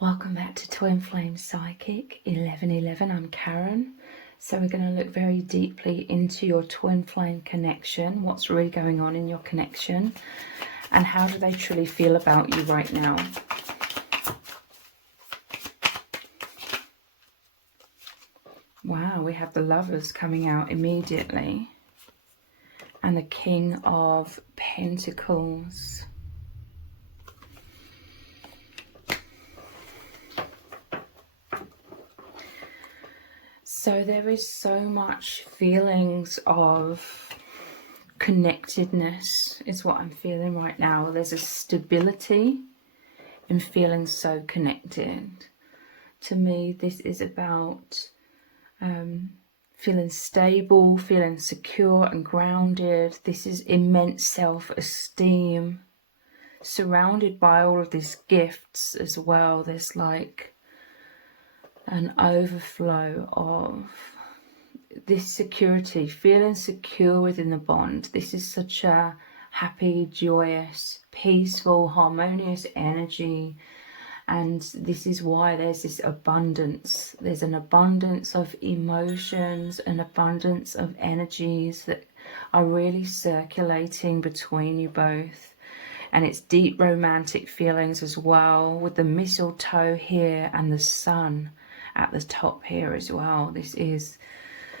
Welcome back to Twin Flame Psychic 1111. I'm Karen. So we're going to look very deeply into your twin flame connection, what's really going on in your connection, and how do they truly feel about you right now. Wow, we have the Lovers coming out immediately, and the King of Pentacles. So there is so much feelings of connectedness is what I'm feeling right now. There's a stability in feeling so connected. To me, this is about feeling stable, feeling secure and grounded. This is immense self-esteem, surrounded by all of these gifts as well. There's like an overflow of this security, feeling secure within the bond. This is such a happy, joyous, peaceful, harmonious energy. And this is why there's this abundance. There's an abundance of emotions, an abundance of energies that are really circulating between you both. And it's deep romantic feelings as well, with the mistletoe here and the sun at the top here as well. This is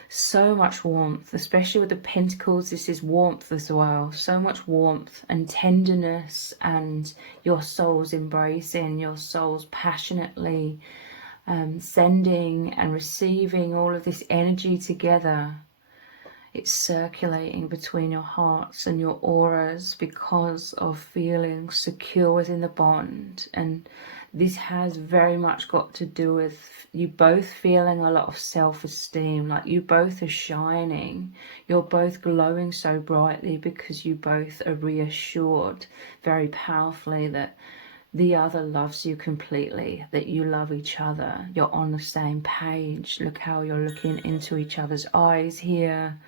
so much warmth, especially with the pentacles. This is warmth as well, so much warmth and tenderness, and your soul's embracing, your soul's passionately sending and receiving all of this energy together. It's circulating between your hearts and your auras because of feeling secure within the bond. And this has very much got to do with you both feeling a lot of self-esteem, like you both are shining, you're both glowing so brightly because you both are reassured very powerfully that the other loves you completely, that you love each other, you're on the same page. Look how you're looking into each other's eyes here.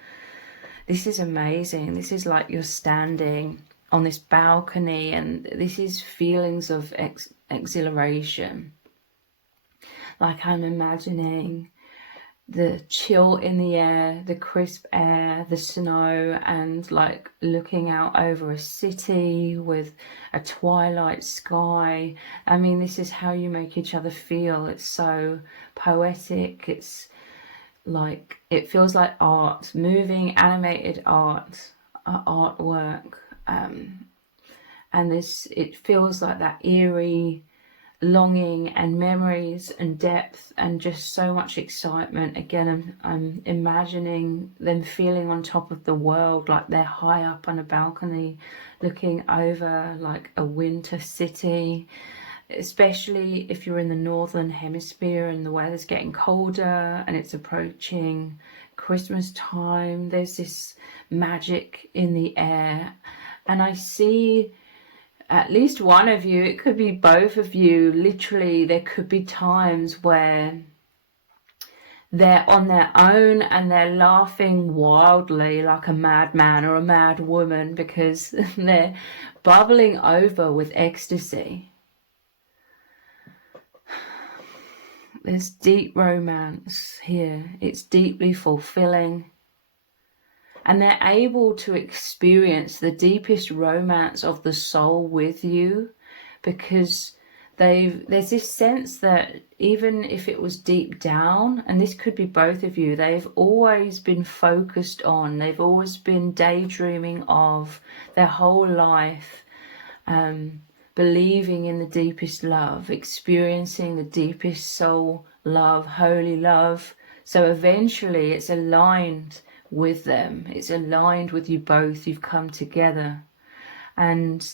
This is amazing. This is like you're standing on this balcony, and this is feelings of exhilaration. Like I'm imagining the chill in the air, the crisp air, the snow, and like looking out over a city with a twilight sky. I mean, this is how you make each other feel. It's so poetic. It's like, it feels like art, moving animated art, artwork. And this, it feels like that eerie longing and memories and depth and just so much excitement. Again, I'm imagining them feeling on top of the world, like they're high up on a balcony looking over like a winter city, especially if you're in the northern hemisphere and the weather's getting colder and it's approaching Christmas time. There's this magic in the air, and I see at least one of you, it could be both of you, literally there could be times where they're on their own and they're laughing wildly like a madman or a mad woman because they're bubbling over with ecstasy. There's deep romance here. It's deeply fulfilling. And they're able to experience the deepest romance of the soul with you because there's this sense that even if it was deep down, and this could be both of you, they've always been focused on, they've always been daydreaming of their whole life, believing in the deepest love, experiencing the deepest soul love, holy love. So eventually it's aligned with them, it's aligned with you both, you've come together. And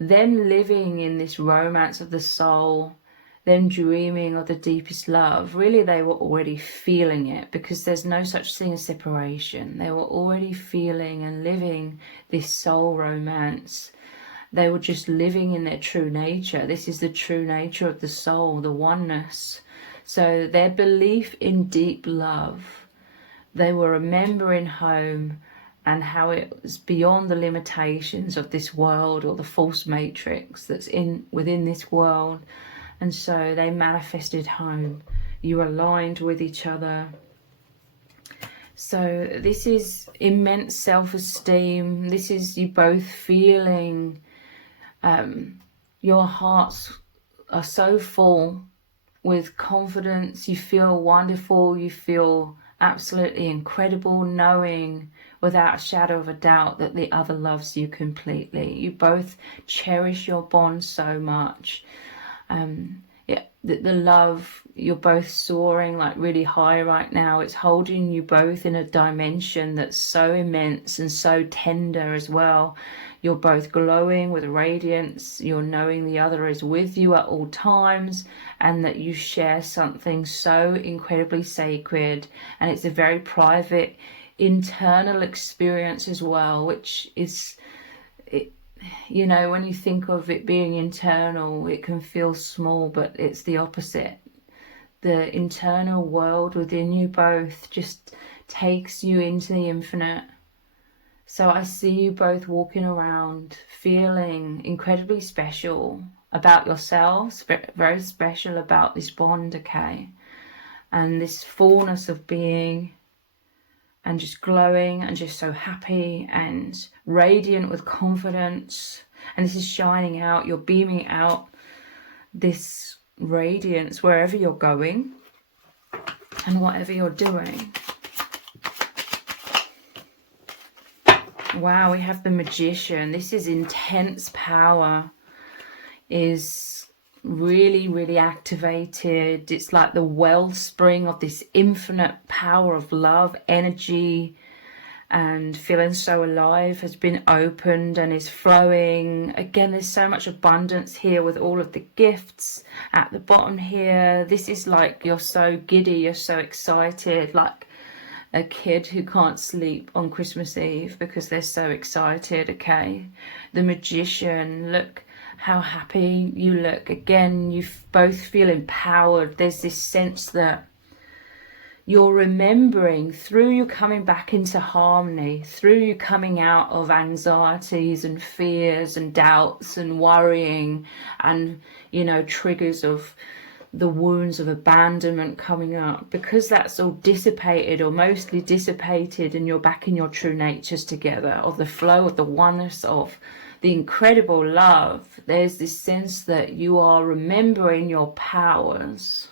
them living in this romance of the soul, them dreaming of the deepest love, really they were already feeling it because there's no such thing as separation. They were already feeling and living this soul romance. They were just living in their true nature. This is the true nature of the soul, the oneness. So their belief in deep love, they were remembering home and how it was beyond the limitations of this world or the false matrix that's within this world. And so they manifested home. You aligned with each other. So this is immense self-esteem. This is you both feeling your hearts are so full with confidence. You feel wonderful. You feel absolutely incredible, knowing without a shadow of a doubt that the other loves you completely. You both cherish your bond so much. The love, you're both soaring like really high right now. It's holding you both in a dimension that's so immense and so tender as well. You're both glowing with radiance. You're knowing the other is with you at all times, and that you share something so incredibly sacred. And it's a very private, internal experience as well, which is, you know, when you think of it being internal, it can feel small, but it's the opposite. The internal world within you both just takes you into the infinite. So I see you both walking around feeling incredibly special about yourselves, very special about this bond, okay? And this fullness of being, and just glowing and just so happy and radiant with confidence. And this is shining out. You're beaming out this radiance wherever you're going and whatever you're doing. Wow, we have the Magician. This is intense power, is really, really activated. It's like the wellspring of this infinite power of love, energy, and feeling so alive has been opened and is flowing. Again, there's so much abundance here with all of the gifts at the bottom here. This is like you're so giddy, you're so excited, like a kid who can't sleep on Christmas Eve because they're so excited, okay? The Magician, look how happy you look. Again, you both feel empowered. There's this sense that you're remembering through you coming back into harmony, through you coming out of anxieties and fears and doubts and worrying and, you know, triggers of the wounds of abandonment coming up, because that's all dissipated or mostly dissipated, and you're back in your true natures together, of the flow of the oneness of the incredible love. There's this sense that you are remembering your powers.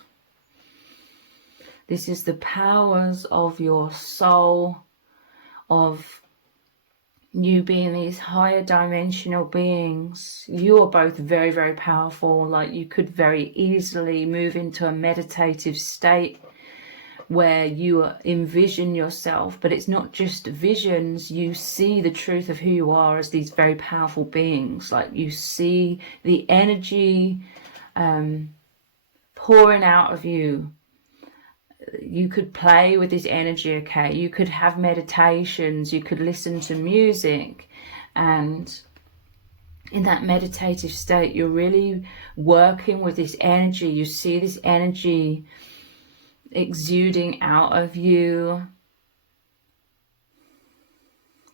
This is the powers of your soul, of you being these higher dimensional beings. You are both very, very powerful. Like you could very easily move into a meditative state where you envision yourself, but it's not just visions. You see the truth of who you are as these very powerful beings. Like you see the energy pouring out of you. You could play with this energy, okay? You could have meditations, you could listen to music, and in that meditative state, you're really working with this energy. You see this energy exuding out of you.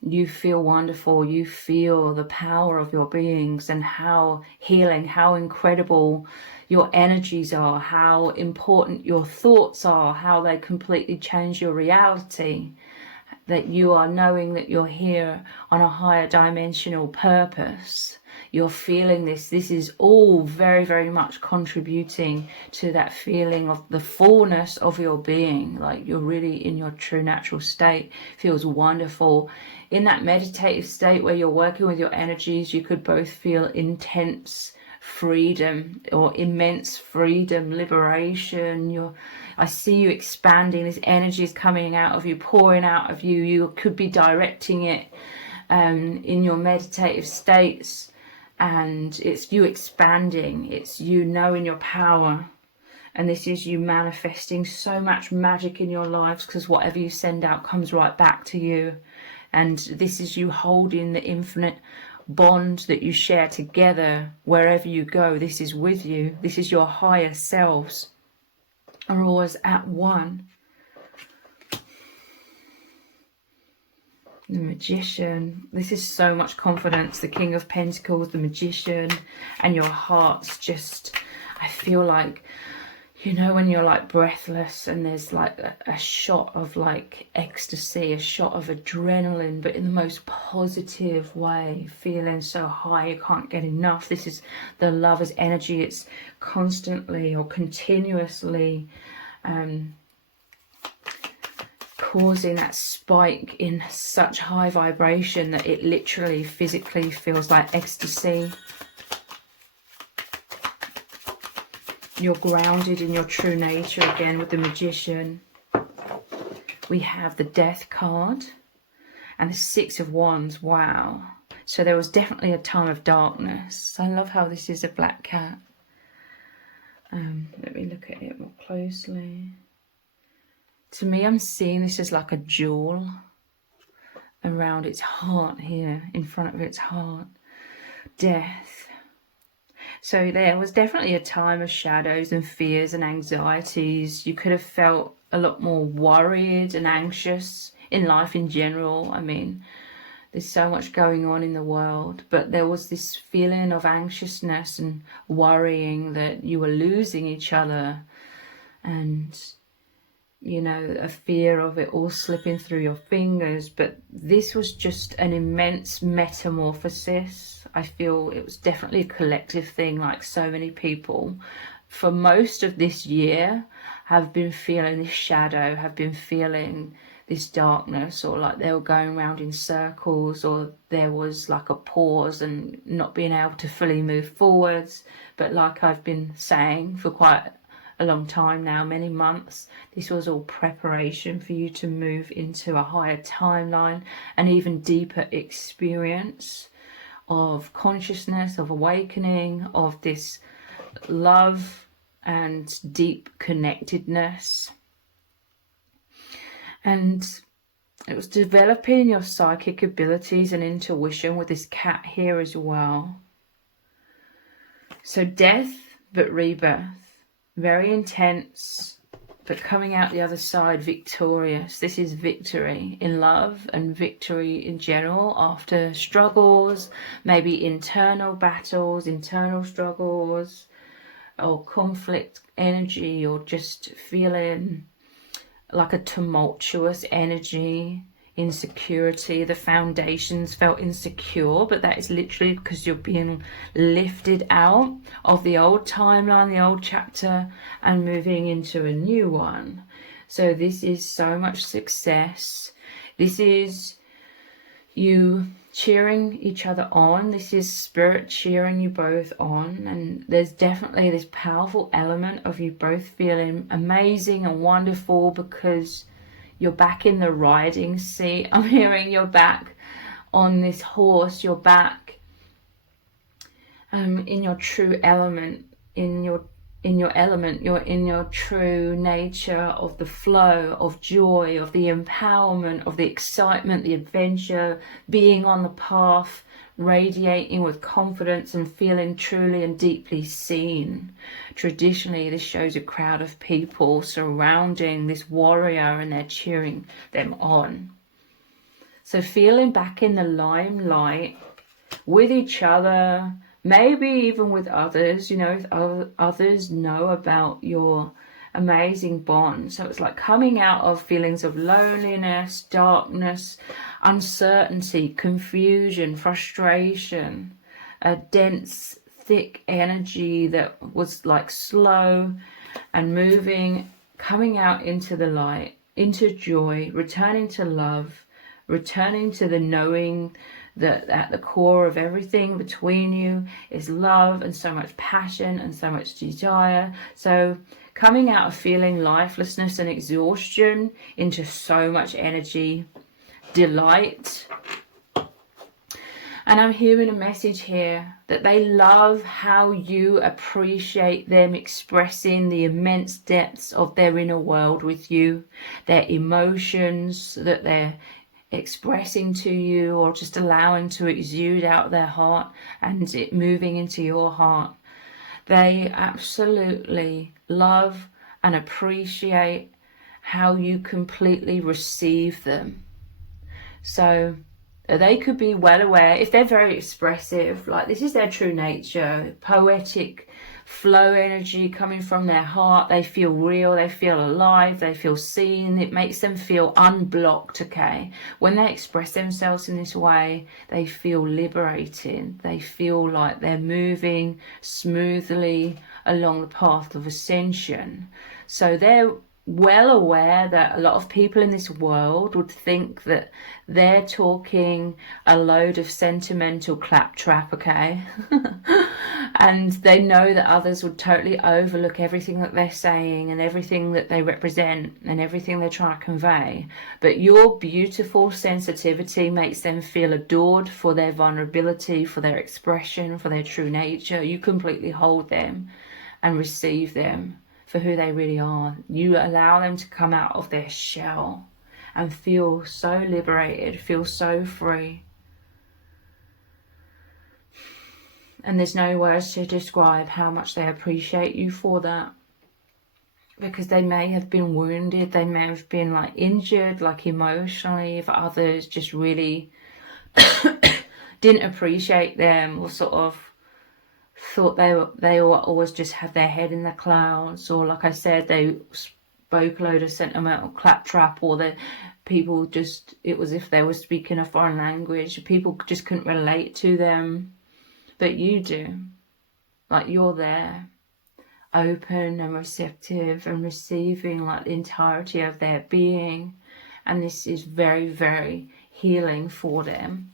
You feel wonderful. You feel the power of your beings and how healing, how incredible your energies are, how important your thoughts are, how they completely change your reality, that you are knowing that you're here on a higher dimensional purpose. You're feeling this. This is all very, very much contributing to that feeling of the fullness of your being, like you're really in your true natural state. Feels wonderful. In that meditative state where you're working with your energies, you could both feel intense freedom or immense freedom, liberation. I see you expanding. This energy is coming out of you, pouring out of you. You could be directing it in your meditative states, and it's you expanding. It's you knowing your power, and this is you manifesting so much magic in your lives, because whatever you send out comes right back to you. And this is you holding the infinite bond that you share together wherever you go. This is with you. This is your higher selves are always at one. The Magician. This is so much confidence. The King of Pentacles, the Magician, and your heart's just I feel like, you know, when you're like breathless and there's like a shot of like ecstasy, a shot of adrenaline, but in the most positive way, feeling so high you can't get enough. This is the lover's energy. It's constantly or continuously causing that spike in such high vibration that it literally physically feels like ecstasy. You're grounded in your true nature again with the Magician. We have the Death card and the Six of Wands. Wow. So there was definitely a time of darkness. I love how this is a black cat. Let me look at it more closely. To me, I'm seeing this as like a jewel around its heart here, in front of its heart. Death. So there was definitely a time of shadows and fears and anxieties. You could have felt a lot more worried and anxious in life in general. I mean, there's so much going on in the world, but there was this feeling of anxiousness and worrying that you were losing each other, and, you know, a fear of it all slipping through your fingers. But this was just an immense metamorphosis. I feel it was definitely a collective thing, like so many people for most of this year have been feeling this shadow, have been feeling this darkness, or like they were going around in circles, or there was like a pause and not being able to fully move forwards. But like I've been saying for quite a long time now, many months, this was all preparation for you to move into a higher timeline, an even deeper experience of consciousness, of awakening, of this love and deep connectedness. And it was developing your psychic abilities and intuition with this cat here as well. So death but rebirth, very intense, but coming out the other side victorious. This is victory in love and victory in general after struggles, maybe internal battles, internal struggles, or conflict energy, or just feeling like a tumultuous energy, insecurity. The foundations felt insecure, but that is literally because you're being lifted out of the old timeline, the old chapter, and moving into a new one. So this is so much success. This is you cheering each other on. This is spirit cheering you both on, and there's definitely this powerful element of you both feeling amazing and wonderful because you're back in the riding seat. I'm hearing you're back on this horse, you're back in your true element, you're in your true nature of the flow, of joy, of the empowerment, of the excitement, the adventure, being on the path, radiating with confidence and feeling truly and deeply seen. Traditionally, this shows a crowd of people surrounding this warrior and they're cheering them on. So feeling back in the limelight with each other, maybe even with others, you know, if others know about your amazing bond. So it's like coming out of feelings of loneliness, darkness, uncertainty, confusion, frustration, a dense, thick energy that was like slow and moving, coming out into the light, into joy, returning to love, returning to the knowing that at the core of everything between you is love and so much passion and so much desire. So coming out of feeling lifelessness and exhaustion into so much energy, delight. And I'm hearing a message here that they love how you appreciate them expressing the immense depths of their inner world with you, their emotions that they're expressing to you, or just allowing to exude out their heart and it moving into your heart. They absolutely love and appreciate how you completely receive them. So they could be well aware, if they're very expressive, like this is their true nature, poetic flow energy coming from their heart. They feel real, they feel alive, they feel seen. It makes them feel unblocked, okay? When they express themselves in this way, they feel liberated. They feel like they're moving smoothly along the path of ascension. So they're well aware that a lot of people in this world would think that they're talking a load of sentimental claptrap, okay? And they know that others would totally overlook everything that they're saying and everything that they represent and everything they're trying to convey. But your beautiful sensitivity makes them feel adored for their vulnerability, for their expression, for their true nature. You completely hold them and receive them for who they really are. You allow them to come out of their shell and feel so liberated, feel so free. And there's no words to describe how much they appreciate you for that. Because they may have been wounded, they may have been like injured, like emotionally, if others just really didn't appreciate them, or sort of thought they always just had their head in the clouds, or like I said, they spoke a load of sentimental claptrap, or the people just, it was if they were speaking a foreign language, people just couldn't relate to them. But you do. Like, you're there, open and receptive and receiving like the entirety of their being, and this is very, very healing for them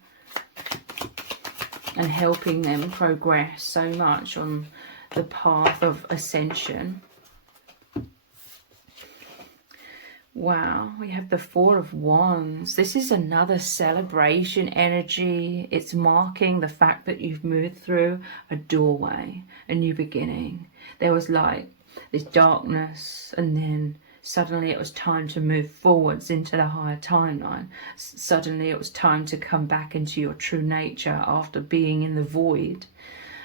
and helping them progress so much on the path of ascension. Wow, we have the Four of Wands. This is another celebration energy. It's marking the fact that you've moved through a doorway, a new beginning. There was like this darkness, and then suddenly it was time to move forwards into the higher timeline. Suddenly it was time to come back into your true nature after being in the void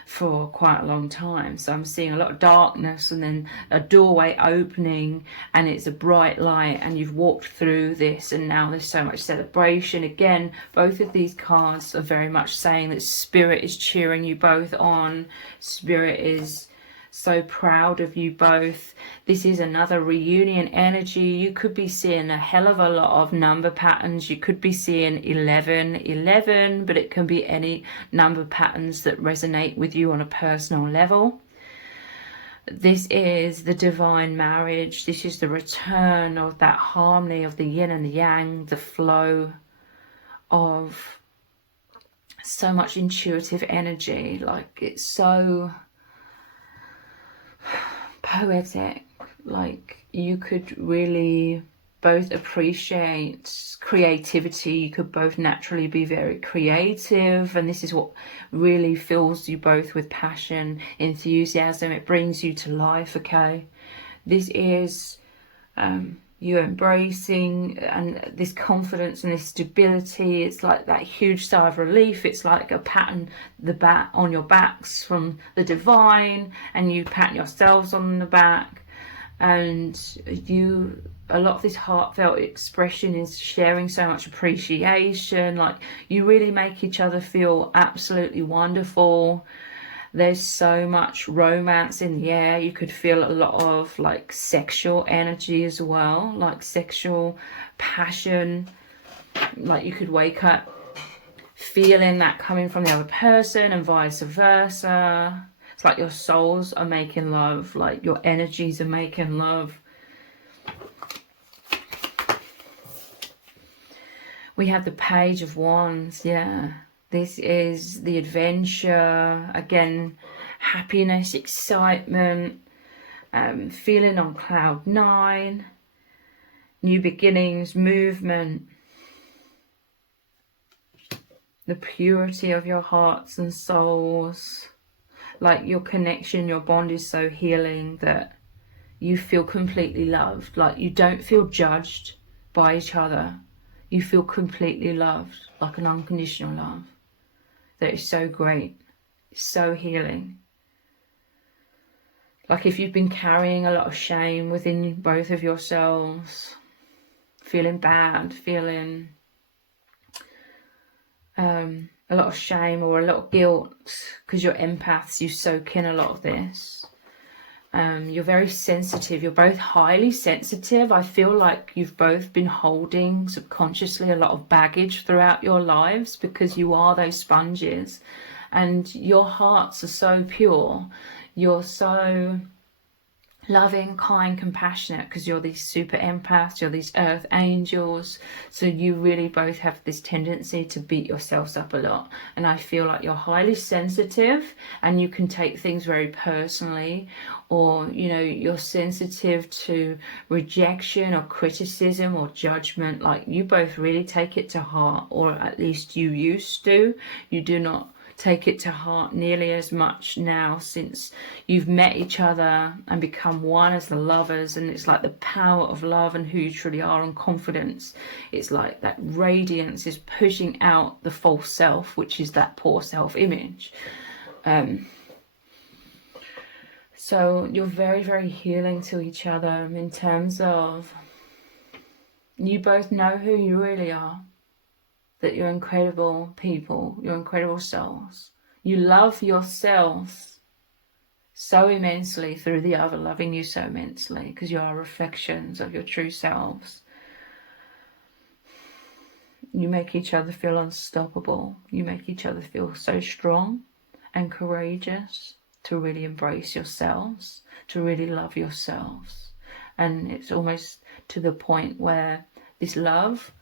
for quite a long time. So I'm seeing a lot of darkness, and then a doorway opening, and it's a bright light, and you've walked through this, and now there's so much celebration. Again, both of these cards are very much saying that Spirit is cheering you both on. Spirit is so proud of you both. This is another reunion energy. You could be seeing a hell of a lot of number patterns. You could be seeing 11, but it can be any number patterns that resonate with you on a personal level. This is the divine marriage. This is the return of that harmony of the yin and the yang, the flow of so much intuitive energy. Like, it's so poetic. Like, you could really both appreciate creativity. You could both naturally be very creative, and this is what really fills you both with passion, enthusiasm. It brings you to life, okay? This is you embracing and this confidence and this stability. It's like that huge sigh of relief. It's like a patting the back on your backs from the divine, and you pat yourselves on the back, and you, a lot of this heartfelt expression is sharing so much appreciation. Like, you really make each other feel absolutely wonderful. There's so much romance in the air. You could feel a lot of like sexual energy as well, like sexual passion. Like, you could wake up feeling that coming from the other person, and vice versa. It's like your souls are making love, like your energies are making love. We have the Page of Wands, yeah. This is the adventure, again, happiness, excitement, feeling on cloud 9, new beginnings, movement, the purity of your hearts and souls. Like, your connection, your bond is so healing that you feel completely loved. Like, you don't feel judged by each other. You feel completely loved, like an unconditional love. That is so great, so healing. Like, if you've been carrying a lot of shame within both of yourselves, feeling bad, feeling a lot of shame or a lot of guilt, because you're empaths, you soak in a lot of this. You're very sensitive. You're both highly sensitive. I feel like you've both been holding subconsciously a lot of baggage throughout your lives, because you are those sponges and your hearts are so pure. You're so loving, kind, compassionate, because you're these super empaths, you're these earth angels. So you really both have this tendency to beat yourselves up a lot. And I feel like you're highly sensitive and you can take things very personally, or, you know, you're sensitive to rejection or criticism or judgment. Like, you both really take it to heart, or at least you used to. You do not take it to heart nearly as much now, since you've met each other and become one as the lovers. And it's like the power of love and who you truly are, and confidence. It's like that radiance is pushing out the false self, which is that poor self-image. So you're very, very healing to each other, in terms of you both know who you really are. That you're incredible people, you're incredible souls. You love yourselves so immensely through the other loving you so immensely, because you are reflections of your true selves. You make each other feel unstoppable. You make each other feel so strong and courageous to really embrace yourselves, to really love yourselves. And it's almost to the point where this love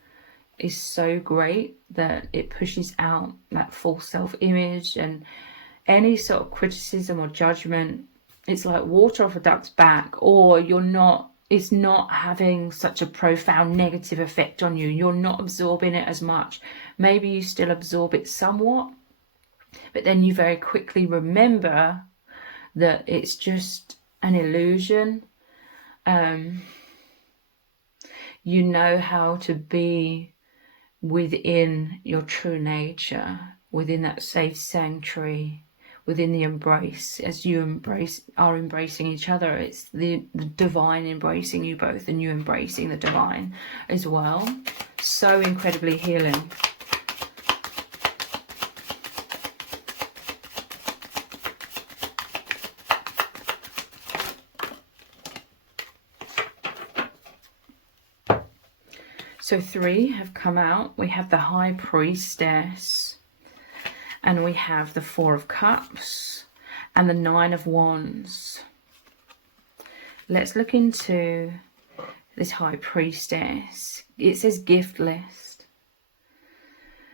is so great that it pushes out that false self-image and any sort of criticism or judgment. It's like water off a duck's back, or it's not having such a profound negative effect on you. You're not absorbing it as much. Maybe you still absorb it somewhat, but then you very quickly remember that it's just an illusion. You know how to be within your true nature, within that safe sanctuary, within the embrace. As you are embracing each other, it's the divine embracing you both, and you embracing the divine as well. So incredibly healing. So 3 have come out. We have the High Priestess, and we have the 4 of Cups and the 9 of Wands. Let's look into this High Priestess. It says gift list.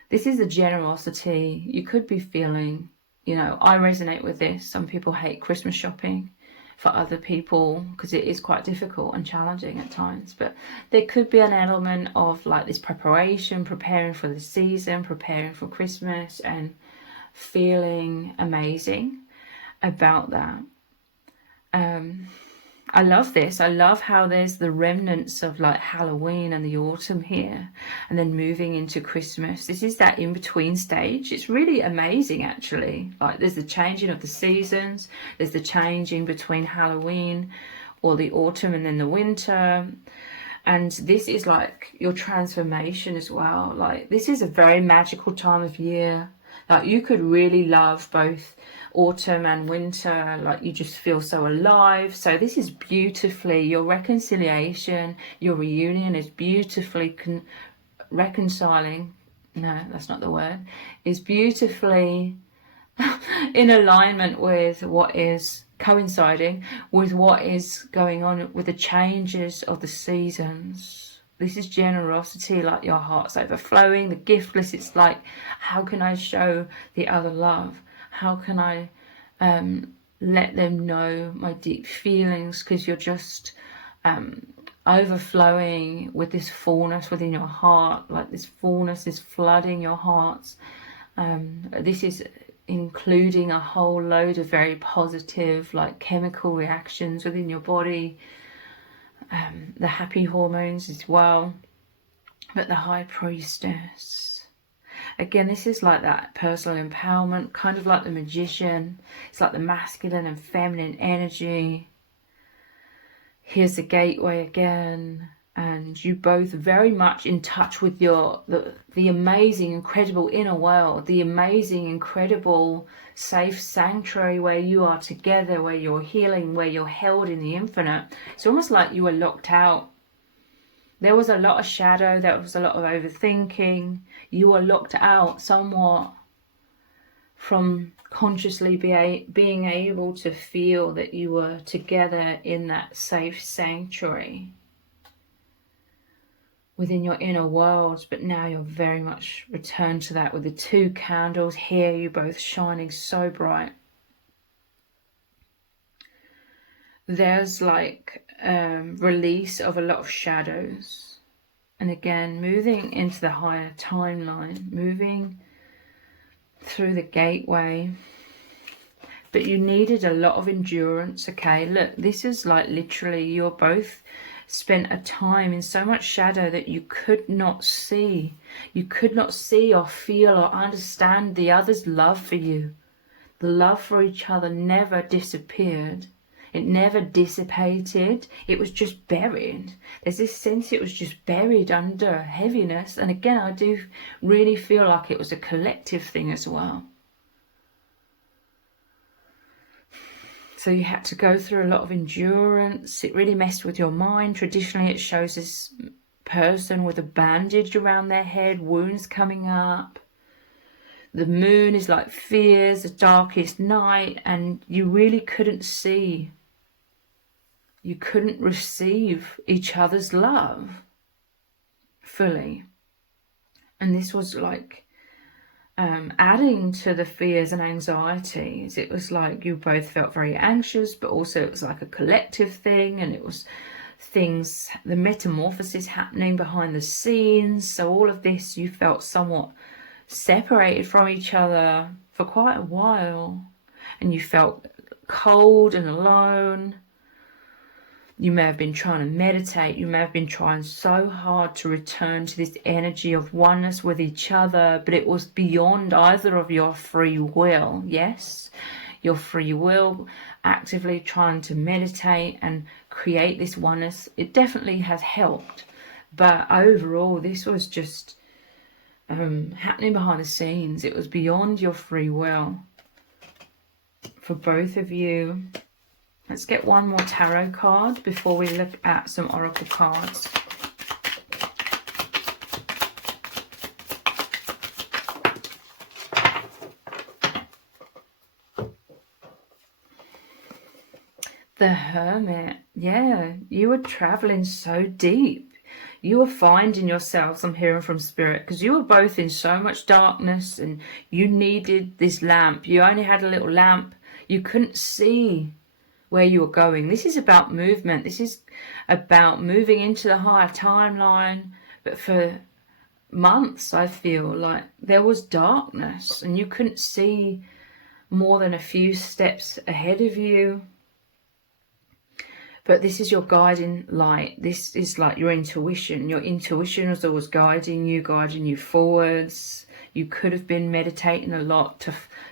This is the generosity you could be feeling. You know, I resonate with this. Some people hate Christmas shopping. For other people, because it is quite difficult and challenging at times, but there could be an element of like this preparation, preparing for the season, preparing for Christmas, and feeling amazing about that. I love this. I love how there's the remnants of like Halloween and the autumn here, and then moving into Christmas. This is that in-between stage. It's really amazing, actually. Like, there's the changing of the seasons. There's the changing between Halloween or the autumn and then the winter. And this is like your transformation as well. Like, this is a very magical time of year. Like, you could really love both autumn and winter. Like, you just feel so alive. So this is beautifully, your reconciliation, your reunion is beautifully reconciling. No, that's not the word. Is beautifully in alignment with what is coinciding with what is going on with the changes of the seasons. This is generosity, like your heart's overflowing. The gift list, it's like, how can I show the other love? How can I let them know my deep feelings? Because you're just overflowing with this fullness within your heart. Like, this fullness is flooding your hearts. This is including a whole load of very positive, like, chemical reactions within your body. The happy hormones as well. But the High Priestess, again, this is like that personal empowerment, kind of like the Magician. It's like the masculine and feminine energy. Here's the gateway again. and you both very much in touch with the amazing, incredible inner world, the amazing, incredible safe sanctuary where you are together, where you're healing, where you're held in the infinite. It's almost like you were locked out. There was a lot of shadow, there was a lot of overthinking. You were locked out somewhat from consciously being able to feel that you were together in that safe sanctuary within your inner world. But now you're very much returned to that with the 2 candles here, you both shining so bright. There's like release of a lot of shadows, and again moving into the higher timeline, moving through the gateway. But you needed a lot of endurance. Okay, look, this is like literally you're both spent a time in so much shadow that you could not see or feel or understand the other's love for you. The love for each other never disappeared. It never dissipated. It was just buried. There's this sense it was just buried under heaviness. And again, I do really feel like it was a collective thing as well. So you had to go through a lot of endurance. It really messed with your mind. Traditionally, it shows this person with a bandage around their head, wounds coming up. The moon is like fears, the darkest night, and you really couldn't see. You couldn't receive each other's love fully. And this was like adding to the fears and anxieties. It was like you both felt very anxious, but also it was like a collective thing, and it was things, the metamorphosis happening behind the scenes. So all of this, you felt somewhat separated from each other for quite a while, and you felt cold and alone. You may have been trying to meditate. You may have been trying so hard to return to this energy of oneness with each other, but it was beyond either of your free will. Yes, your free will, actively trying to meditate and create this oneness. It definitely has helped. But overall, this was just happening behind the scenes. It was beyond your free will for both of you. Let's get one more tarot card before we look at some oracle cards. The Hermit. Yeah, you were traveling so deep. You were finding yourselves, I'm hearing from Spirit, because you were both in so much darkness and you needed this lamp. You only had a little lamp. You couldn't see where you were going. This is about movement. This is about moving into the higher timeline. But for months, I feel like there was darkness and you couldn't see more than a few steps ahead of you. But this is your guiding light. This is like your intuition. Your intuition was always guiding you forwards. You could have been meditating a lot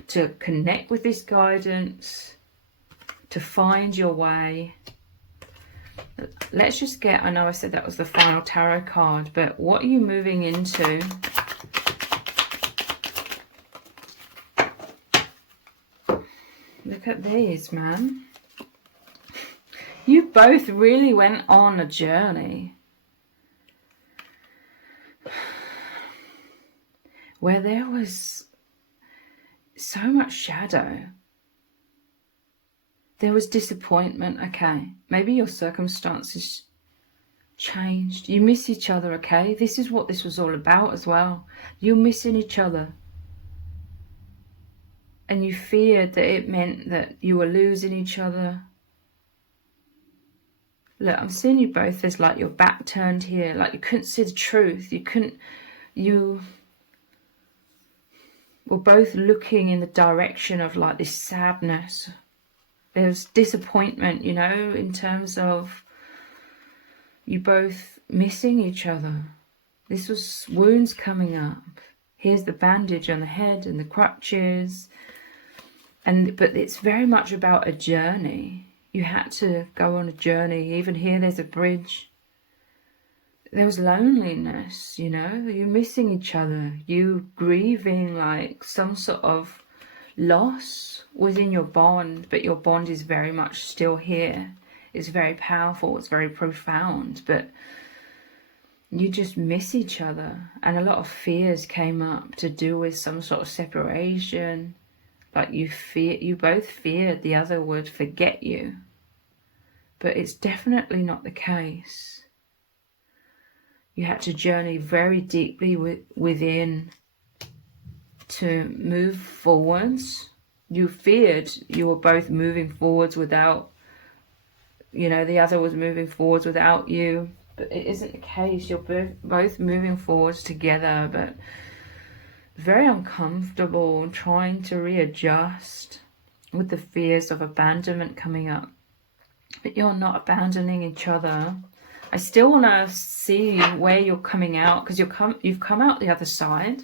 to connect with this guidance, to find your way. Let's just get, I know I said that was the final tarot card, but what are you moving into? Look at these, man. You both really went on a journey where there was so much shadow. There was disappointment, okay. Maybe your circumstances changed. You miss each other, okay. This is what this was all about as well. You're missing each other. And you feared that it meant that you were losing each other. Look, I'm seeing you both as like your back turned here. Like you couldn't see the truth. You were both looking in the direction of like this sadness. There's disappointment, you know, in terms of you both missing each other. This was wounds coming up. Here's the bandage on the head and the crutches. But it's very much about a journey. You had to go on a journey. Even here there's a bridge. there was loneliness, you know, you missing each other, you grieving like some sort of loss within your bond, but your bond is very much still here. It's very powerful, it's very profound, but you just miss each other. And a lot of fears came up to do with some sort of separation. Like you both feared the other would forget you, but it's definitely not the case. You had to journey very deeply within to move forwards. You feared you were both moving forwards without, you know, the other was moving forwards without you. But it isn't the case. You're both moving forwards together, but very uncomfortable and trying to readjust with the fears of abandonment coming up. But you're not abandoning each other. I still want to see where you're coming out, because you've come out the other side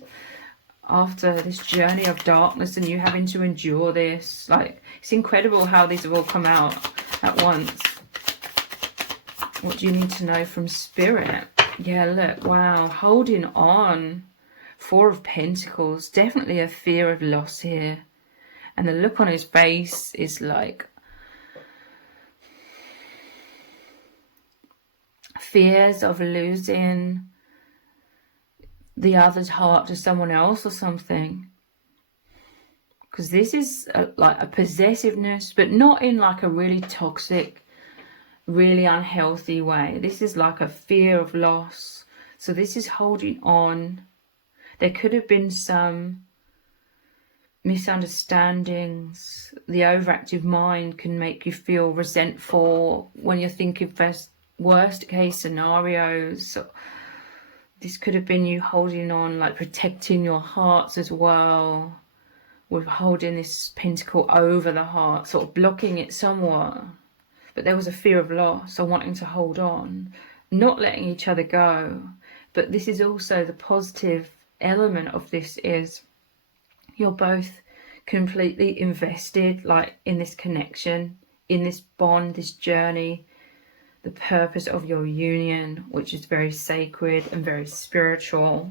after this journey of darkness, and you having to endure this. Like, it's incredible how these have all come out at once. What do you need to know from Spirit? Yeah, look, wow, holding on. 4 of Pentacles, definitely a fear of loss here. And the look on his face is like fears of losing the other's heart to someone else or something. Because this is like a possessiveness, but not in like a really toxic, really unhealthy way. This is like a fear of loss. So this is holding on. There could have been some misunderstandings. The overactive mind can make you feel resentful when you're thinking worst case scenarios. This could have been you holding on, like protecting your hearts as well, with holding this pentacle over the heart, sort of blocking it somewhat. But there was a fear of loss, or wanting to hold on, not letting each other go. But this is also the positive element of this, is you're both completely invested, like in this connection, in this bond, this journey, the purpose of your union, which is very sacred and very spiritual.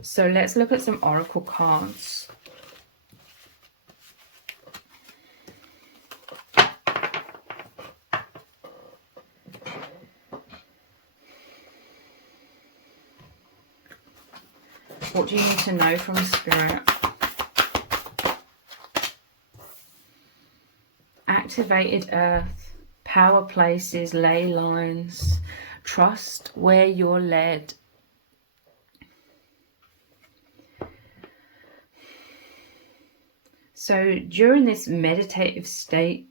So let's look at some oracle cards. What do you need to know from Spirit? Activated earth, power places, ley lines, trust where you're led. So during this meditative state,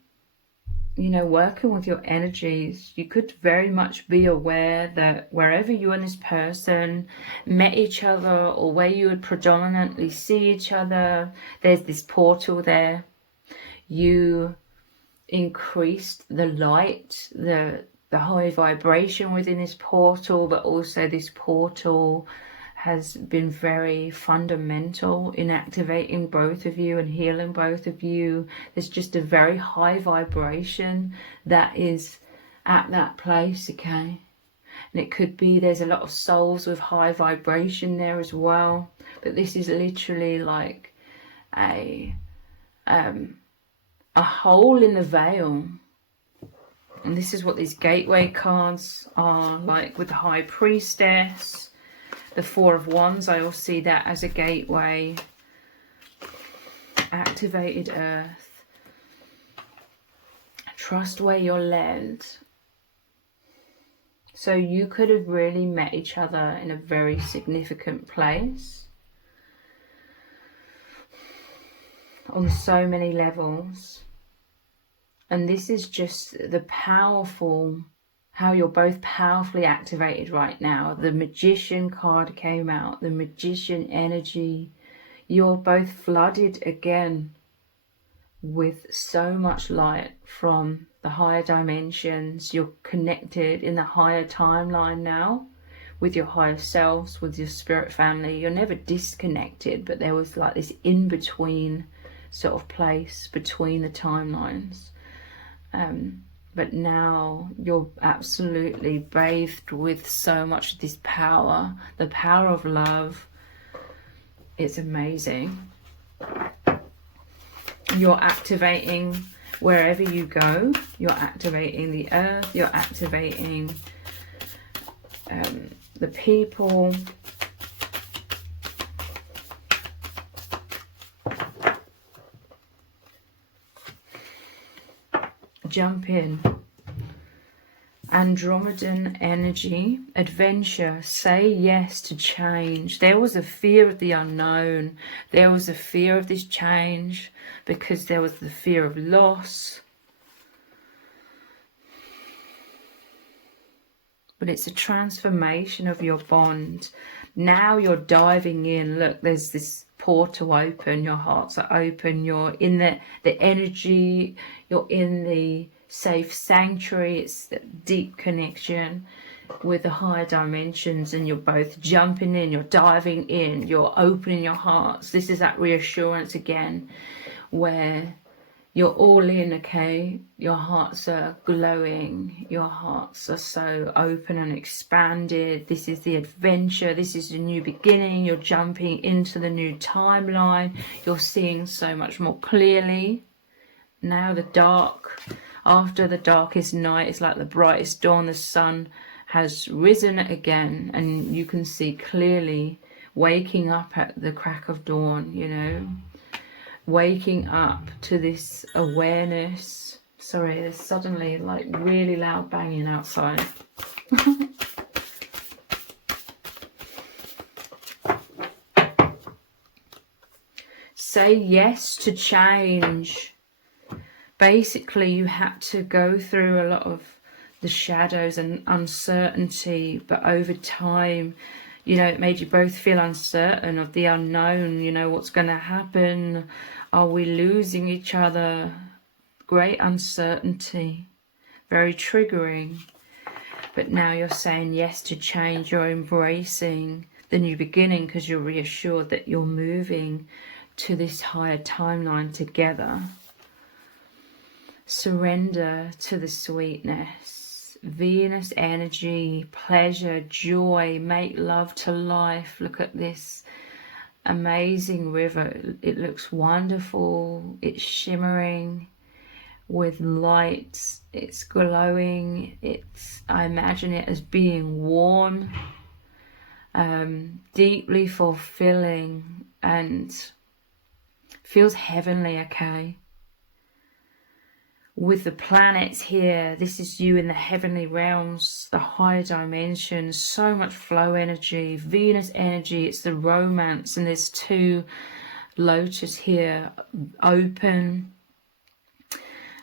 you know, working with your energies, you could very much be aware that wherever you and this person met each other, or where you would predominantly see each other, there's this portal there. You increased the light, the high vibration within this portal, but also this portal has been very fundamental in activating both of you and healing both of you. There's just a very high vibration that is at that place, okay? And it could be there's a lot of souls with high vibration there as well. But this is literally like a hole in the veil. And this is what these gateway cards are like, with the High Priestess. The 4 of Wands, I will see that as a gateway. Activated earth. Trust where you're led. So you could have really met each other in a very significant place. On so many levels. And this is just the powerful, how you're both powerfully activated right now. The Magician card came out, the Magician energy. You're both flooded again with so much light from the higher dimensions. You're connected in the higher timeline now with your higher selves, with your spirit family. You're never disconnected, but there was like this in-between sort of place between the timelines. But now you're absolutely bathed with so much of this power, the power of love. It's amazing. You're activating wherever you go. You're activating the earth. You're activating the people. Jump in. Andromedan energy, adventure, say yes to change. There was a fear of the unknown. There was a fear of this change because there was the fear of loss. But it's a transformation of your bond. Now you're diving in. Look, there's this portal open. Your hearts are open. You're in the energy. You're in the safe sanctuary. It's the deep connection with the higher dimensions, and you're both jumping in. You're diving in. You're opening your hearts. This is that reassurance again, where you're all in, okay? Your hearts are glowing. Your hearts are so open and expanded. This is the adventure. This is the new beginning. You're jumping into the new timeline. You're seeing so much more clearly. Now the dark, after the darkest night, it's like the brightest dawn. The sun has risen again, and you can see clearly, waking up at the crack of dawn, you know. Waking up to this awareness. Sorry, there's suddenly like really loud banging outside. Say yes to change. Basically, you had to go through a lot of the shadows and uncertainty, but over time, you know, it made you both feel uncertain of the unknown. You know, what's going to happen? Are we losing each other? Great uncertainty. Very triggering. But now you're saying yes to change. You're embracing the new beginning because you're reassured that you're moving to this higher timeline together. Surrender to the sweetness. Venus energy, pleasure, joy, make love to life. Look at this amazing river. It looks wonderful. It's shimmering with light. It's glowing. I imagine it as being warm, deeply fulfilling, and feels heavenly, okay? With the planets here, this is you in the heavenly realms, the higher dimensions, so much flow energy, Venus energy, it's the romance, and there's two lotus here, open,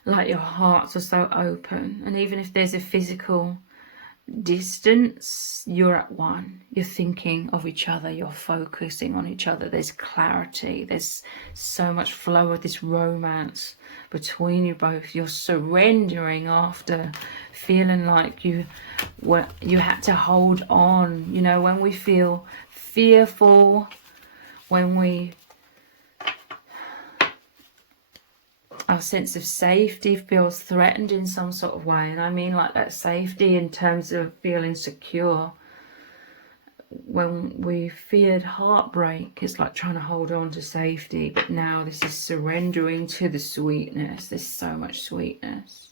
like your hearts are so open. And even if there's a physical distance, you're at one. You're thinking of each other. You're focusing on each other. There's clarity. There's so much flow of this romance between you both. You're surrendering after feeling like you had to hold on. You know, when we feel fearful, when our sense of safety feels threatened in some sort of way, and I mean like that safety in terms of feeling secure. When we feared heartbreak, it's like trying to hold on to safety, but now this is surrendering to the sweetness. There's so much sweetness,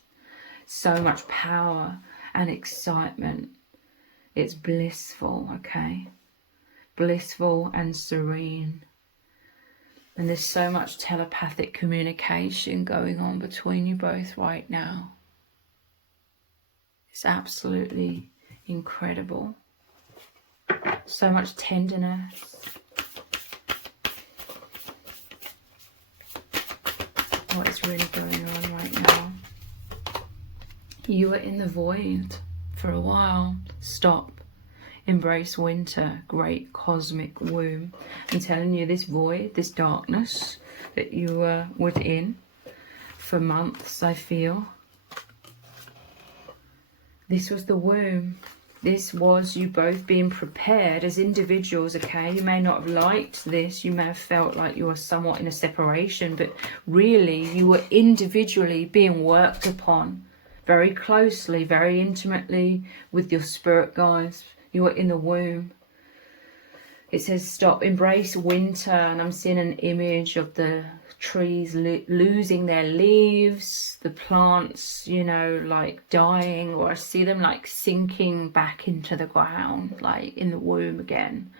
so much power and excitement. It's blissful, okay? Blissful and serene. And there's so much telepathic communication going on between you both right now. It's absolutely incredible. So much tenderness. What is really going on right now? You were in the void for a while. Stop. Embrace winter, great cosmic womb. I'm telling you, this void, this darkness that you were within for months, I feel. This was the womb. This was you both being prepared as individuals, okay? You may not have liked this. You may have felt like you were somewhat in a separation, but really you were individually being worked upon very closely, very intimately with your spirit guides. You are in the womb. It says stop, embrace winter, and I'm seeing an image of the trees losing their leaves, the plants, you know, like dying, or I see them like sinking back into the ground, like in the womb again.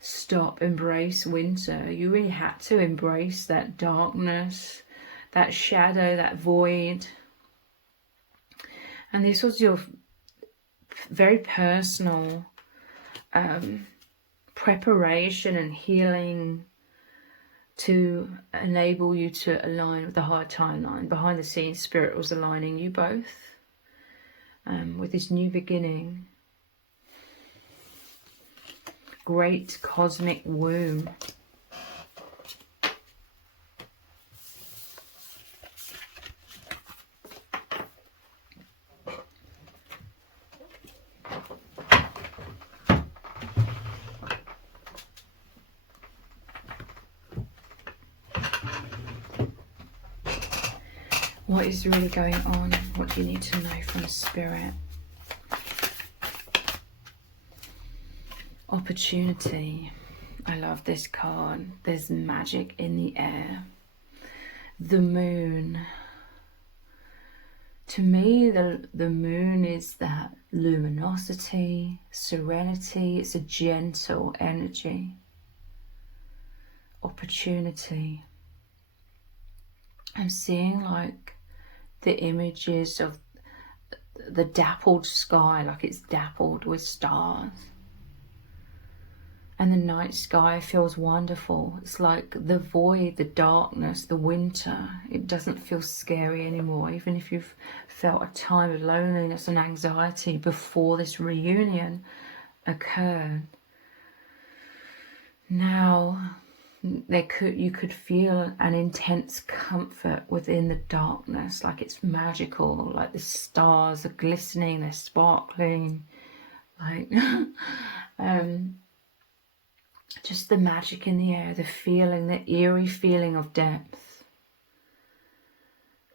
Stop, embrace winter. You really had to embrace that darkness, that shadow, that void. And this was your very personal preparation and healing to enable you to align with the high timeline. Behind the scenes, Spirit was aligning you both with this new beginning. Great cosmic womb. What is really going on? What do you need to know from Spirit? Opportunity. I love this card. There's magic in the air. The moon. To me, the moon is that luminosity, serenity. It's a gentle energy. Opportunity. I'm seeing like the images of the dappled sky, like it's dappled with stars. And the night sky feels wonderful. It's like the void, the darkness, the winter. It doesn't feel scary anymore. Even if you've felt a time of loneliness and anxiety before this reunion occurred, now you could feel an intense comfort within the darkness, like it's magical, like the stars are glistening, they're sparkling, like just the magic in the air, the feeling, the eerie feeling of depth.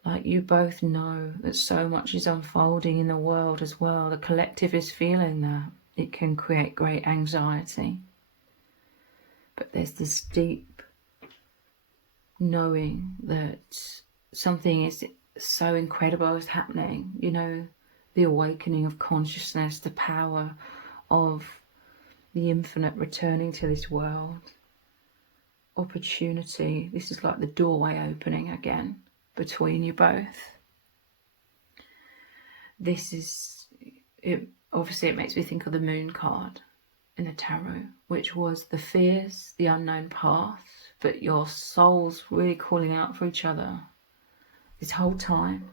Like you both know that so much is unfolding in the world as well. The collective is feeling that. It can create great anxiety. But there's this deep knowing that something is so incredible is happening. You know, the awakening of consciousness, the power of the infinite returning to this world. Opportunity. This is like the doorway opening again between you both. This is it. Obviously, it makes me think of the moon card in the tarot, which was the fears, the unknown path, but your souls really calling out for each other this whole time.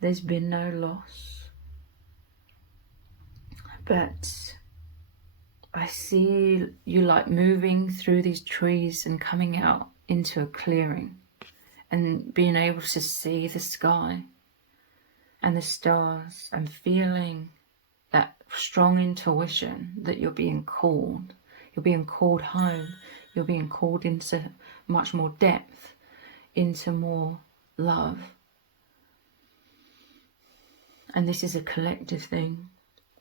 There's been no loss, but I see you like moving through these trees and coming out into a clearing and being able to see the sky and the stars and feeling that strong intuition that you're being called. You're being called home. You're being called into much more depth, into more love. And this is a collective thing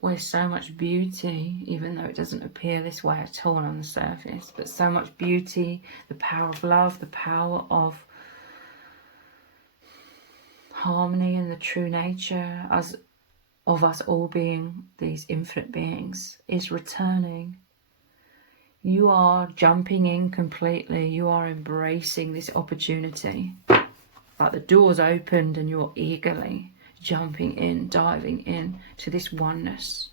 where so much beauty, even though it doesn't appear this way at all on the surface, but so much beauty, the power of love, the power of harmony and the true nature of us all being these infinite beings is returning. You are jumping in completely. You are embracing this opportunity. Like the door's opened and you're eagerly jumping in, diving in to this oneness,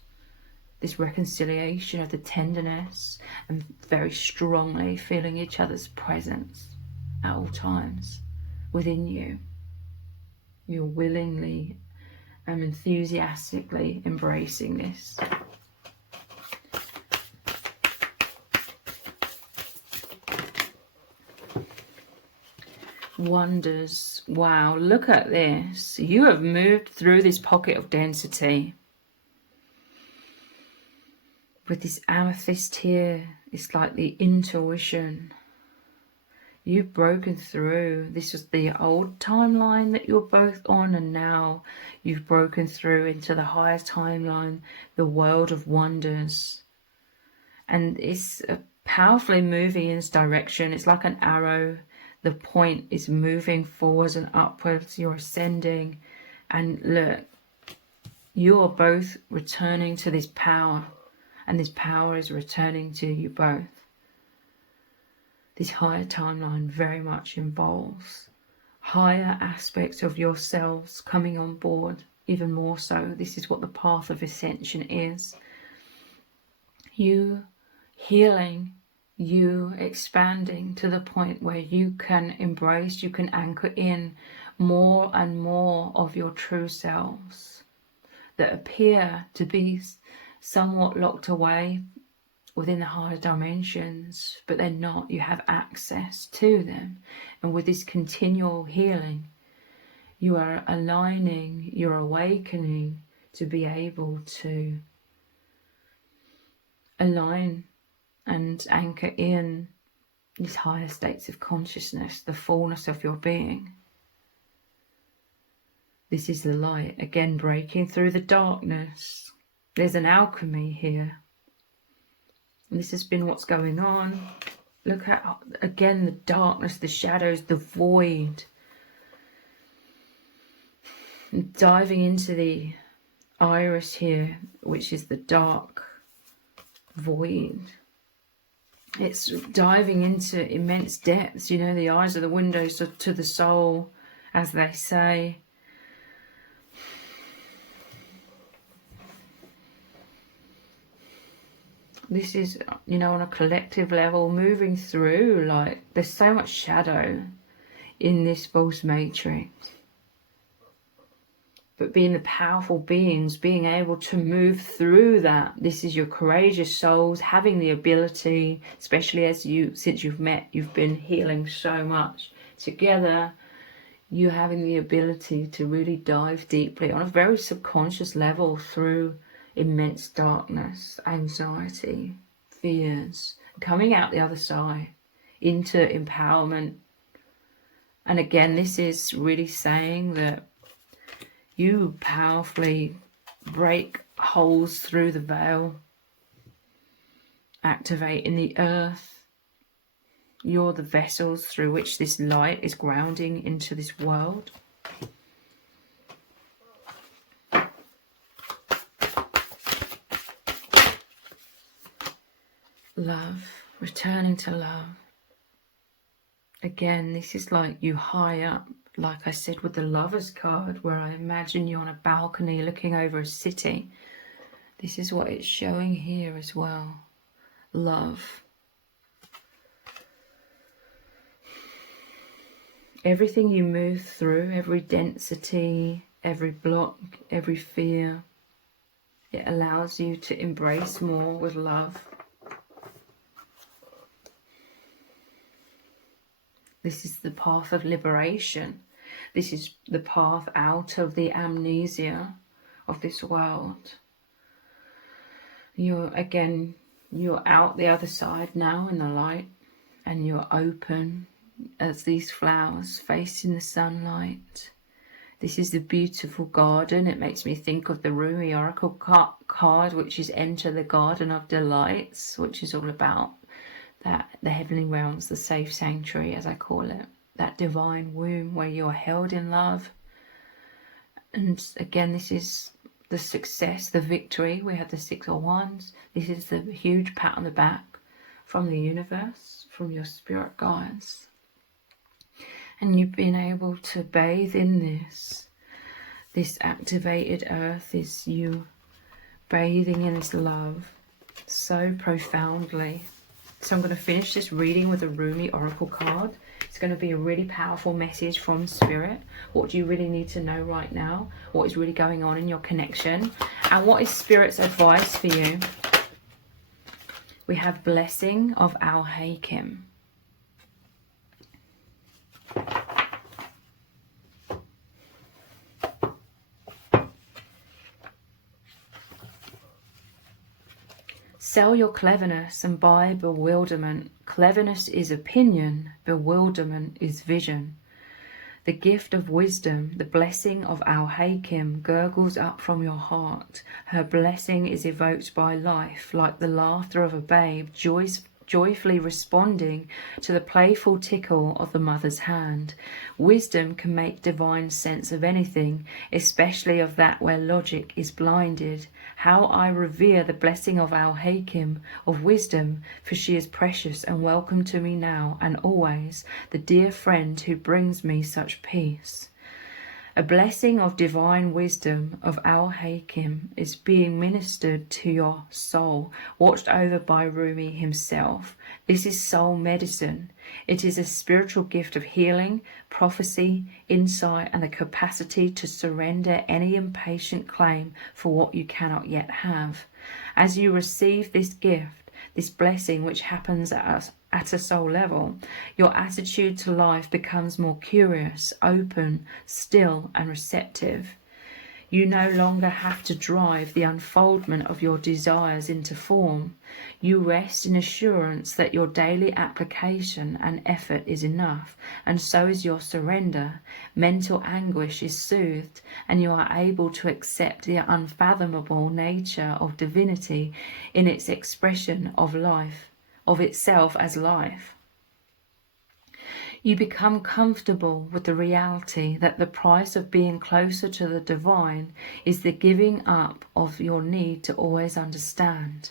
this reconciliation of the tenderness, and very strongly feeling each other's presence at all times within you. You're willingly and enthusiastically embracing this. Wonders. Wow, look at this. You have moved through this pocket of density. With this amethyst here, it's like the intuition. You've broken through. This was the old timeline that you're both on, and now you've broken through into the higher timeline, the world of wonders. And it's powerfully moving in this direction. It's like an arrow. The point is moving forwards and upwards. You're ascending. And look, you are both returning to this power. And this power is returning to you both. This higher timeline very much involves higher aspects of yourselves coming on board, even more so. This is what the path of ascension is. You healing, you expanding to the point where you can embrace, you can anchor in more and more of your true selves that appear to be somewhat locked away within the higher dimensions, but they're not. You have access to them. And with this continual healing, you are aligning, you're awakening to be able to align and anchor in these higher states of consciousness, the fullness of your being. This is the light, again breaking through the darkness. There's an alchemy here. And this has been what's going on. Look at, again, the darkness, the shadows, the void. And diving into the iris here, which is the dark void. It's diving into immense depths. You know, the eyes are the windows to the soul, as they say. This is, you know, on a collective level, moving through, like, there's so much shadow in this false matrix. But being the powerful beings, being able to move through that, this is your courageous souls, having the ability, especially since you've met, you've been healing so much together, you having the ability to really dive deeply on a very subconscious level through immense darkness, anxiety, fears, coming out the other side into empowerment. And again, this is really saying that you powerfully break holes through the veil, activating the earth. You're the vessels through which this light is grounding into this world. Love, returning to love. Again, this is like you high up, like I said with the Lovers card, where I imagine you on a balcony looking over a city. This is what it's showing here as well. Love. Everything you move through, every density, every block, every fear, it allows you to embrace more with love. This is the path of liberation. This is the path out of the amnesia of this world. You're out the other side now in the light, and you're open as these flowers facing the sunlight. This is the beautiful garden. It makes me think of the Rumi Oracle card, which is Enter the Garden of Delights, which is all about that, the heavenly realms, the safe sanctuary, as I call it, that divine womb where you're held in love. And again, this is the success, the victory. We have the Six of Wands. This is the huge pat on the back from the universe, from your spirit guides. And you've been able to bathe in this activated earth, is you bathing in this love so profoundly. So I'm going to finish this reading with a Rumi Oracle card. It's going to be a really powerful message from Spirit. What do you really need to know right now? What is really going on in your connection? And what is Spirit's advice for you? We have Blessing of Al-Hakim. Sell your cleverness and buy bewilderment. cleverness is opinion, bewilderment is vision. The gift of wisdom, the blessing of Al-Hakim, gurgles up from your heart. Her blessing is evoked by life, like the laughter of a babe, joyfully responding to the playful tickle of the mother's hand. Wisdom can make divine sense of anything, especially of that where logic is blinded. How I revere the blessing of Al-Hakim, of wisdom, for she is precious and welcome to me now and always, the dear friend who brings me such peace. A blessing of divine wisdom of Al-Hakim is being ministered to your soul, watched over by Rumi himself. This is soul medicine. It is a spiritual gift of healing, prophecy, insight, and the capacity to surrender any impatient claim for what you cannot yet have. As you receive this gift, this blessing which happens at a soul level, your attitude to life becomes more curious, open, still, and receptive. You no longer have to drive the unfoldment of your desires into form. You rest in assurance that your daily application and effort is enough, and so is your surrender. Mental anguish is soothed, and you are able to accept the unfathomable nature of divinity in its expression of life, of itself as life. You become comfortable with the reality that the price of being closer to the divine is the giving up of your need to always understand.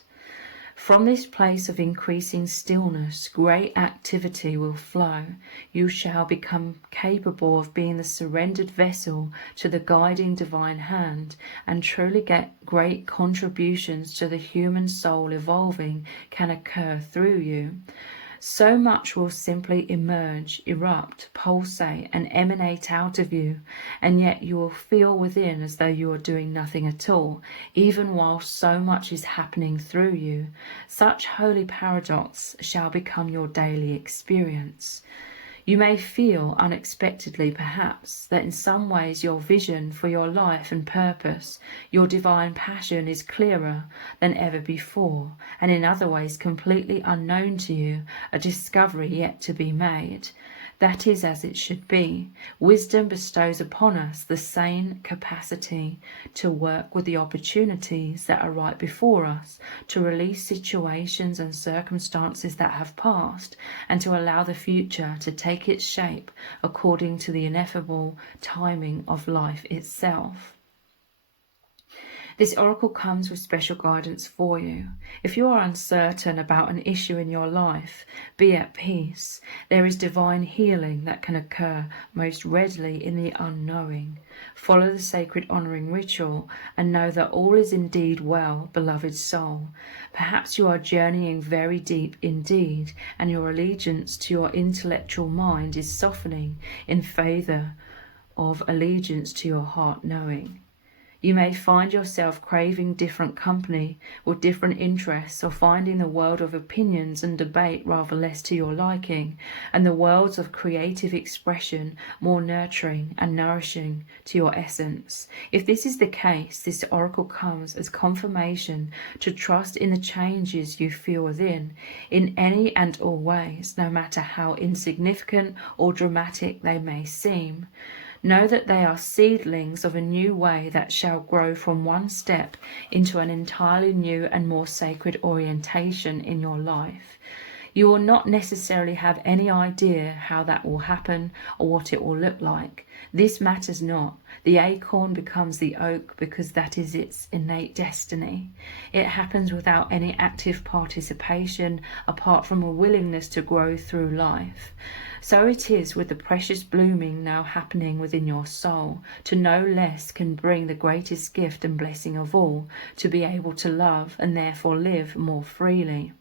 From this place of increasing stillness, great activity will flow. You shall become capable of being the surrendered vessel to the guiding divine hand, and truly get great contributions to the human soul evolving can occur through you. So much will simply emerge, erupt, pulsate, and emanate out of you, and yet you will feel within as though you are doing nothing at all, even while so much is happening through you. Such holy paradox shall become your daily experience. You may feel unexpectedly, perhaps, that in some ways your vision for your life and purpose, your divine passion is clearer than ever before, and in other ways completely unknown to you, a discovery yet to be made. That is as it should be. Wisdom bestows upon us the sane capacity to work with the opportunities that are right before us, to release situations and circumstances that have passed, and to allow the future to take its shape according to the ineffable timing of life itself. This oracle comes with special guidance for you. If you are uncertain about an issue in your life, be at peace. There is divine healing that can occur most readily in the unknowing. Follow the sacred honouring ritual and know that all is indeed well, beloved soul. Perhaps you are journeying very deep indeed, and your allegiance to your intellectual mind is softening in favour of allegiance to your heart knowing. You may find yourself craving different company with different interests, or finding the world of opinions and debate rather less to your liking, and the worlds of creative expression more nurturing and nourishing to your essence. If this is the case, this oracle comes as confirmation to trust in the changes you feel within, in any and all ways, no matter how insignificant or dramatic they may seem. Know that they are seedlings of a new way that shall grow from one step into an entirely new and more sacred orientation in your life. You will not necessarily have any idea how that will happen or what it will look like. This matters not. The acorn becomes the oak because that is its innate destiny. It happens without any active participation apart from a willingness to grow through life. So it is with the precious blooming now happening within your soul. To know less can bring the greatest gift and blessing of all, to be able to love and therefore live more freely.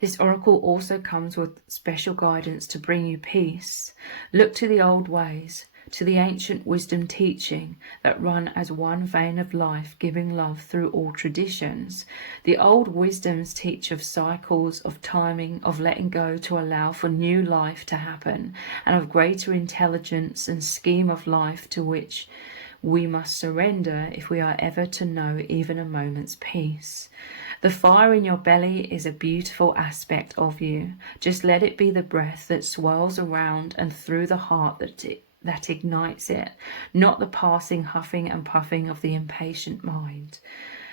This oracle also comes with special guidance to bring you peace. Look to the old ways, to the ancient wisdom teaching that run as one vein of life, giving love through all traditions. The old wisdoms teach of cycles, of timing, of letting go to allow for new life to happen, and of greater intelligence and scheme of life to which we must surrender if we are ever to know even a moment's peace. The fire in your belly is a beautiful aspect of you. Just let it be the breath that swirls around and through the heart that ignites it, not the passing huffing and puffing of the impatient mind.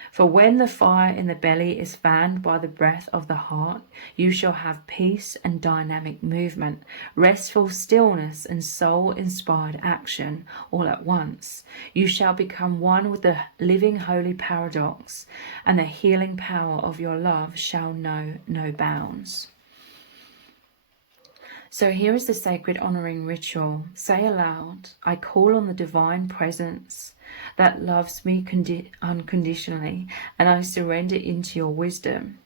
For when the fire in the belly is fanned by the breath of the heart, you shall have peace and dynamic movement, restful stillness and soul-inspired action all at once. You shall become one with the living holy paradox, and the healing power of your love shall know no bounds. So here is the sacred honouring ritual. Say aloud, I call on the divine presence that loves me unconditionally, and I surrender into your wisdom.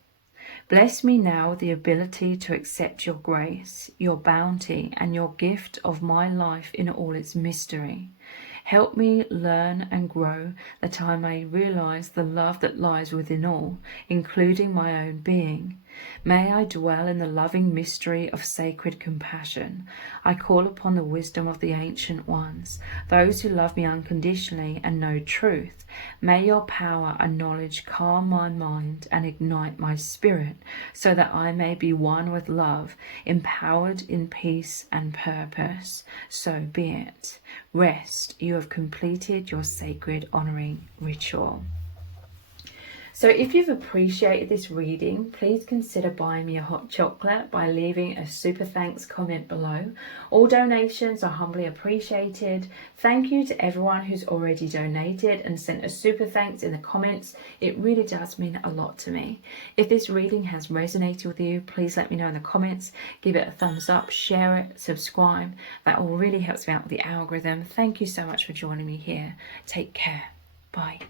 Bless me now with the ability to accept your grace, your bounty, and your gift of my life in all its mystery. Help me learn and grow, that I may realize the love that lies within all, including my own being. May I dwell in the loving mystery of sacred compassion. I call upon the wisdom of the ancient ones, those who love me unconditionally and know truth. May your power and knowledge calm my mind and ignite my spirit, so that I may be one with love, empowered in peace and purpose. So be it. Rest, you have completed your sacred honouring ritual. So if you've appreciated this reading, please consider buying me a hot chocolate by leaving a super thanks comment below. All donations are humbly appreciated. Thank you to everyone who's already donated and sent a super thanks in the comments. It really does mean a lot to me. If this reading has resonated with you, please let me know in the comments. Give it a thumbs up, share it, subscribe. That all really helps me out with the algorithm. Thank you so much for joining me here. Take care. Bye.